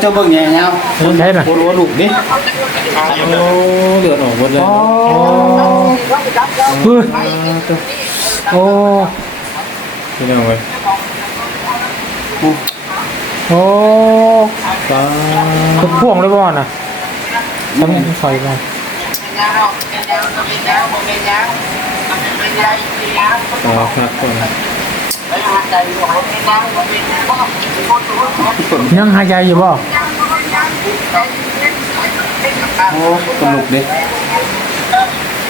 เจ้าเบิ่งแง่เงา ใช่น่ะ โคตรว่าลูกดิ โอ้เลือดออกหมดเลย เฮ้ยโอ้ พี่น้องเว้ย โอ้ ตา ทุกพ่วงเลยบ่น่ะต้องใส่ก่อน ตาครับก่อน ยังหายใจอยู่บ่ โอ้ตลกดิ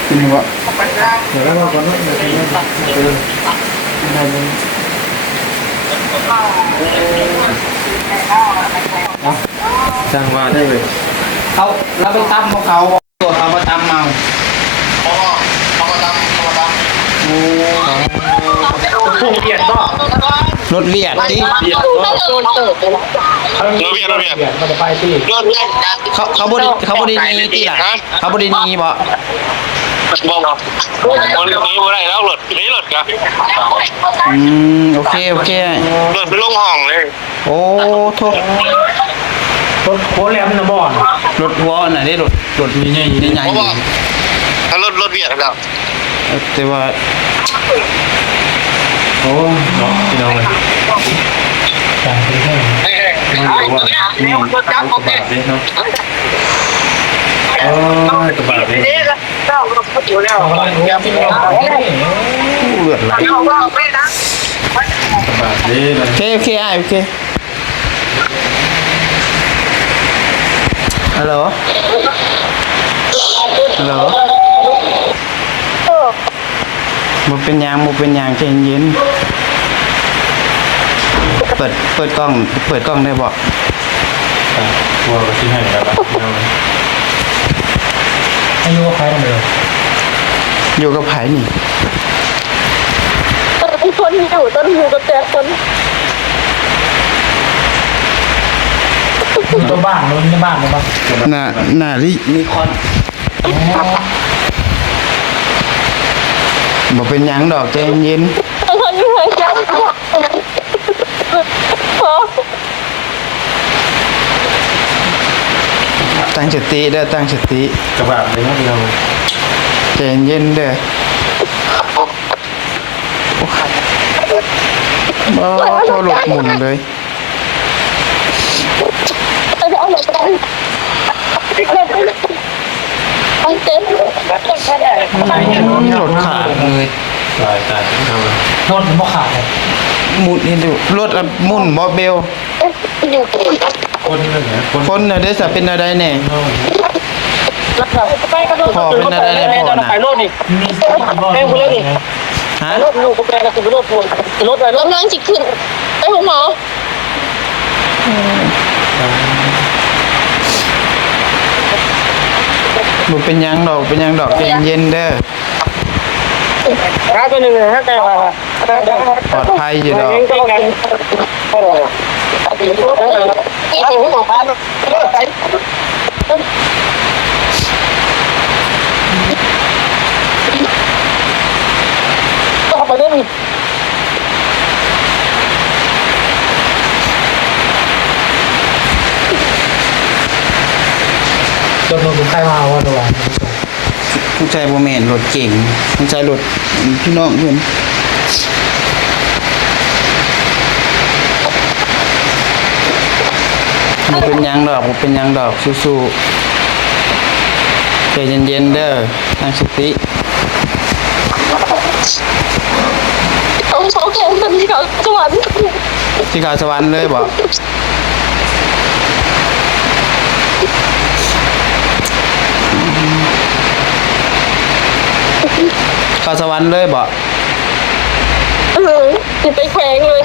กินวะ เดี๋ยวเราก่อนเนาะจังว่าได้เลย เขาเราไปตั้มของเขาตัวเขามาตั้มเมาโอ้ พุ่งเกียดบ่ รถเวียดดิ เบียดก็ เราเบียดมันจะไปที่ เขาบริณีที่หลังเขาบริณีบ่ บอกคนนี้บ่ได้แล้วหลดนี่หลดกัน โอเคโอเค หลดไปลงห้องเลย โอ้โทษ รถโค้งแล้วมันบ่อน รถวอน่ะได้รถมีใหญ่ใหญ่ เพราะว่าถ้ารถเบียดแล้ว แต่ว่า โอ้เนาะพี่น้องเลย จ่ายไปแค่ มันบอกว่านี่กระบาดเลยเนาะโอ้กระบาดเลย เอาไปเลือดไหล กระบาดเลยมัน โอเคโอเคโอเคฮัลโหลฮัลโหลบ่เป็นยางใจเย็นเปิดกล้องได้บ่ กลัวกับที่ให้แล้วพี่น้อง อายุใครต้องเลย อยู่กับไผนี่ คนอยู่ต้นหูกับแต่คน ตัวบ้านมันในบ้านมันบ้าง น่าลิคอนบ่เป็นหยังดอกใจเย็น คนอยู่ไหนกันพอ ตั้งสติเด้อตั้งสติ กระบาดเลยนะพี่น้อง ใจเย็นเด้อบ่พอหลุดหมุนเลย เอาอะไรไปเอาเต็ม หลุดขาดเลย ตายทำไม รถมันบ่ขาดเลย หมุนนี่ดูรถหมุนบ่เบล อยู่ คนนึงเนี่ยคน คนน่ะได้สิเป็นอะไรแน่ รับเราไปกระโดด พ่อเป็นอะไรแน่พ่อน่ะ ไปรถนี่ มีเอ้กูเลยดิ ฮะ รถลูกก็ไปกระสุนรถพวงรถไปรถนั่งจิขึ้นไปห้องหมอ บ่เป็นหยังดอกใจเย็นเด้อ หาตัวหนึ่งฮะแต่ว่า ปลอดภัยอยู่ดอก ต้องกันอีกหัวพานไปต้องไปเรื่องนี้ รถมันใครมาว่าตัว ผู้ชายบ่แม่นรถเก่งผู้ชายรถพี่น้องเพิ่นบ่เป็นหยังดอกสู้ๆใจเย็นๆเด้อตั้งสติ เอาเขาแกงเป็นที่เขาสวรรค์ ที่เขาสวรรค์เลยบ่เขาสวรรค์เลยบ่ ติดไปแขวงเลย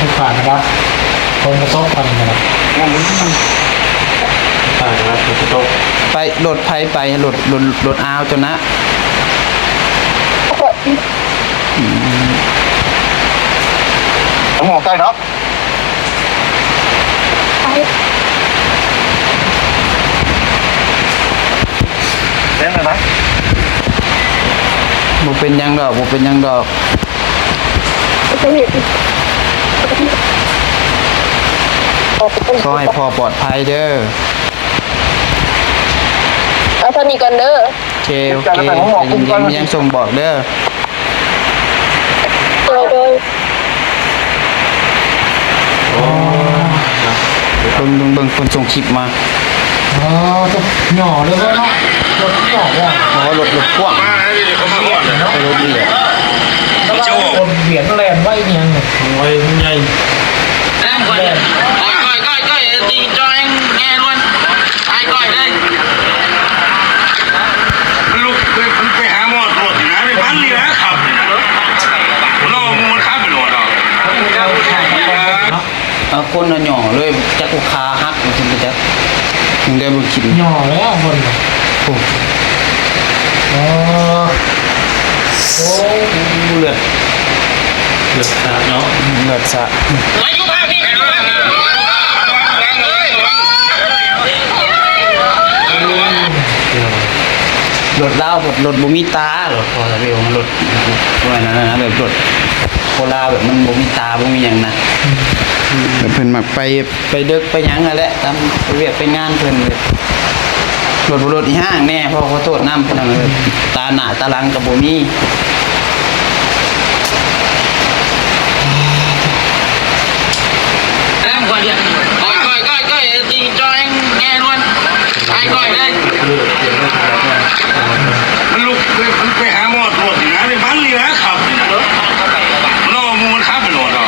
ทุกขาดนะครับคนมาโต๊ะกันนะครับ ตายแล้วคือโต๊ะ ไปรถไผไปรถอาวตัวนะ ผมบอกใกล้เนาะ เล่นเลยนะ เป็นหยังดอกบ่เป็นหยังดอกขอให้พ่อปลอดภัยเด้อ เอาเท่านี้ก่อนเด้อ โอเคโอเคยังส่งบอกเด้อ โดย เบิ่งคนส่งคลิปมา อ๋อต้องหน่อเลยว่าเนาะรถหน่อว่ะ เพราะว่ารถกว้าง มาให้ดิเขามาก่อนเลยเนาะ รถดีอ่ะ แล้วก็คนเบียดแลนไว้เนี่ยไง ไว้ใหญ่ แลน coi thì cho anh nghe luôn ai coi đây ลูกไปหาหมอตรวจนะไปบ้านนี่นะขับนี่นะเรามันขับไปหมดอ่ะ เอาคนน่ะหย่อเลยจักลูกค้าฮักจริงๆจักยังได้บ่คิด หน่อแล้วคน โอ้ อ๋อโอ้ เลือด เลือดขาดเนาะ เลือดสะ mấy chú ba đi รถลาวรถบ่มีตารถพอจะเร็วมันรถว่านั่นนะแบบรถโคราแบบมันบ่มีตาบ่มีหยังนะแบบเพิ่นมักไปดึกไปหยังนั่นแหละตามไปเวียกไปงานเพิ่นแบบรถอีห้างแน่เพราะขอโทษนำเพิ่นน่ะแบบตาหน้าตาหลังก็บ่มี em gọi điện coi thì cho anh nghe luôn ai coi đây ลูกไปหาหมอตรวจนะไปบ้านนี่นะขับนี่นะเรามันขับไปหมดอ่ะ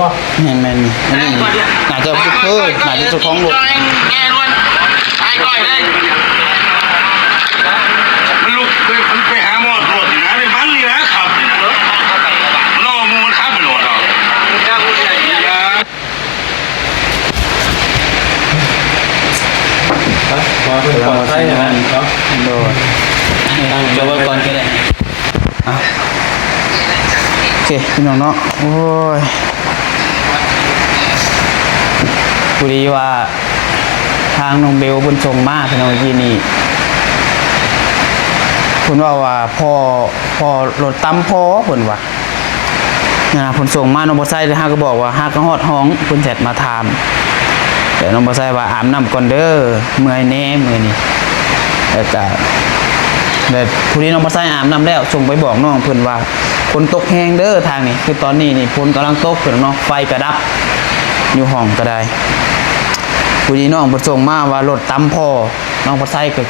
ว่า แม่นๆอันนี้น่าจะซุปเปอร์น่าจะเจ้าของรถ cho anh nghe luôn ai coi đây ลูกไปหาหมอตรวจนะไปบ้านนี่นะขับนี่นะเรามันขับไปหมดอ่ะ ขอเป็นปลอดภัยนะเนาะ โดนจบไว้ก่อนก็ได้อ่ะโอเคพี่น้องเนาะโอ้ยพอดีว่าทางน้องเบลเพิ่นส่งมาพี่น้องที่นี่เพิ่นว่าพ่อรถตั้มพ่อเพิ่นว่าเนี่ยนะเพิ่นส่งมาน้องบ่ใส่เลยฮะก็บอกว่าฮาก็ฮอดห้องเพิ่นแชทมาถามแต่น้องบ่ใส่ว่าอาบน้ำก่อนเด้อเมื่อยแน่มื้อนี้แล้วก็แต่ผู้นี้น้องบ่ใส่อาบน้ำแล้วส่งไปบอกน้องเพิ่นว่าฝนตกแฮงเด้อทางนี้คือตอนนี้นี่ฝนกำลังตกเพิ่นเนาะไฟก็ดับอยู่ห้องก็ได้ผู้นี้น้องเพิ่นส่งมาว่ารถตั้มพ่อน้องบ่ใส่ก็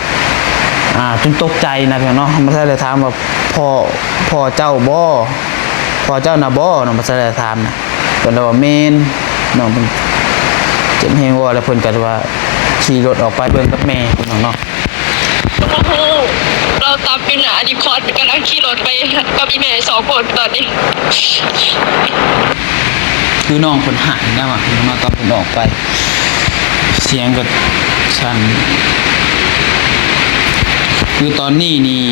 จนตกใจนะพี่น้องเนาะบ่ใส่เลยถามว่าพ่อเจ้าบ่พ่อเจ้าน่ะบ่น้องบ่ใส่เลยถามนะเพิ่นเลยว่าแม่นน้องเพิ่นเจ็บแฮงว่าแล้วเพิ่นก็ว่าขี่รถออกไปเบิ่งกับแม่พี่น้องเนาะ เราตามอยู่หนาดีคอร์ดกำลังขี่รถไปกับอีเมย์2 คนตอนนี้ คือน้องคนหายนะว่ะน้องตอนผมออกไป เสียงก็สั่นคือตอนนี้นี่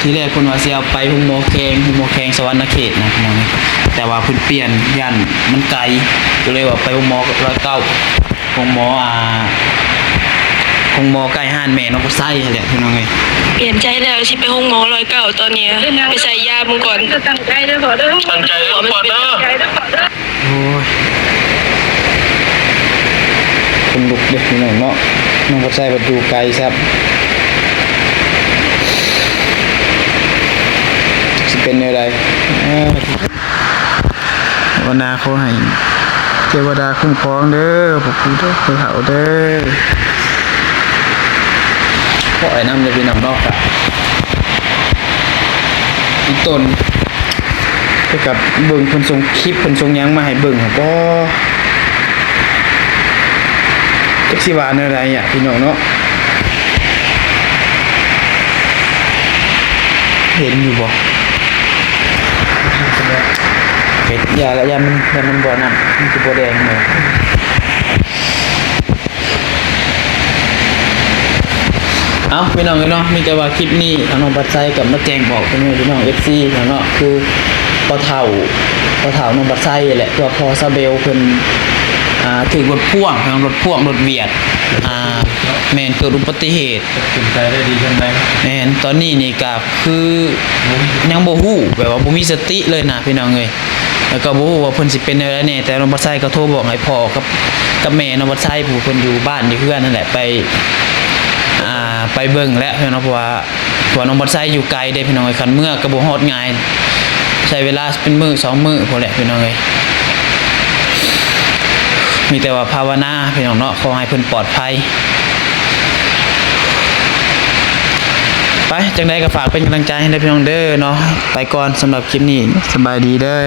ที่แรกคนว่าสิเอาไปหุงโมแขงสวรรณเขตนะพี่น้องแต่ว่าเพิ่นเปลี่ยนยันมันไกลก็เลยว่าไปหุงโม109หุงโมหุงโมใกล้ห้านแม่น้องก็ไส้แหละพี่น้องเอ้ย เปลี่ยนใจแล้วสิไปห้องหมอ109ตอนนี้ไปใส่ยามึงก่อนตั้งใจเด้อขอเด้อ ตั้งใจเด้อก่อนเด้อ โอ้ยคนลุกเด็กพี่น้องเนาะน้องก็ไส้ประตูไกลครับสิเป็นแนวใดวันนาเขาให้เทวดาคุ้มครองเด้อพวกคุณเด้อไปเผาเด้อพ่อไอ้น้ำจะเป็นน้ำนอกอะอีต้นไปกับเบิ่งคนส่งคลิปคนส่งหยังมาให้เบิ่งก็จักสิว่าแนวใดอ่ะพี่น้องเนาะเห็นอยู่บ่เห็นอย่าละอย่ามันบ่นั่นมันสิบ่แดงเลยเอาพี่น้องเนาะมีแต่ว่าคลิปนี้ทางน้องปัจจัยกับมาแจ้งบอกพี่น้อง FC เนาะคือพอเฒ่าน้องปัจจัยแหละตัวพอซาเบลเพิ่น ถูกรถพ่วงทางรถพ่วงรถเวียดแม่นเกิดอุบัติเหตุ เป็นใจได้ดีจังได๋ แม่นตอนนี้นี่ก็คือยังบ่ฮู้แบบว่าบ่มีสติเลยนะพี่น้องเอ้ยแล้วก็บ่ฮู้ว่าเพิ่นสิเป็นอะไรแน่แต่น้องบัดไซก็โทรบอกให้พ่อกับแม่น้องบัดไซผู้เพิ่นอยู่บ้านอยู่เฮือนนั่นแหละไปเบิ่งแล้วพี่น้องเพราะว่าน้องบัดไซอยู่ไกลเด้พี่น้องเอ้ยคันเมื่อก็บ่ฮอดง่ายใช้เวลาเป็นมื้อ2มื้อพอแหละพี่น้องเอ้ยมีแต่ว่าภาวนาพี่น้องเนาะขอให้เพิ่นปลอดภัยไปจังไดก็ฝากเป็นกำลังใจให้ได้พี่น้องเด้อเนาะไปก่อนสำหรับคลิปนี้สบายดีเด้อ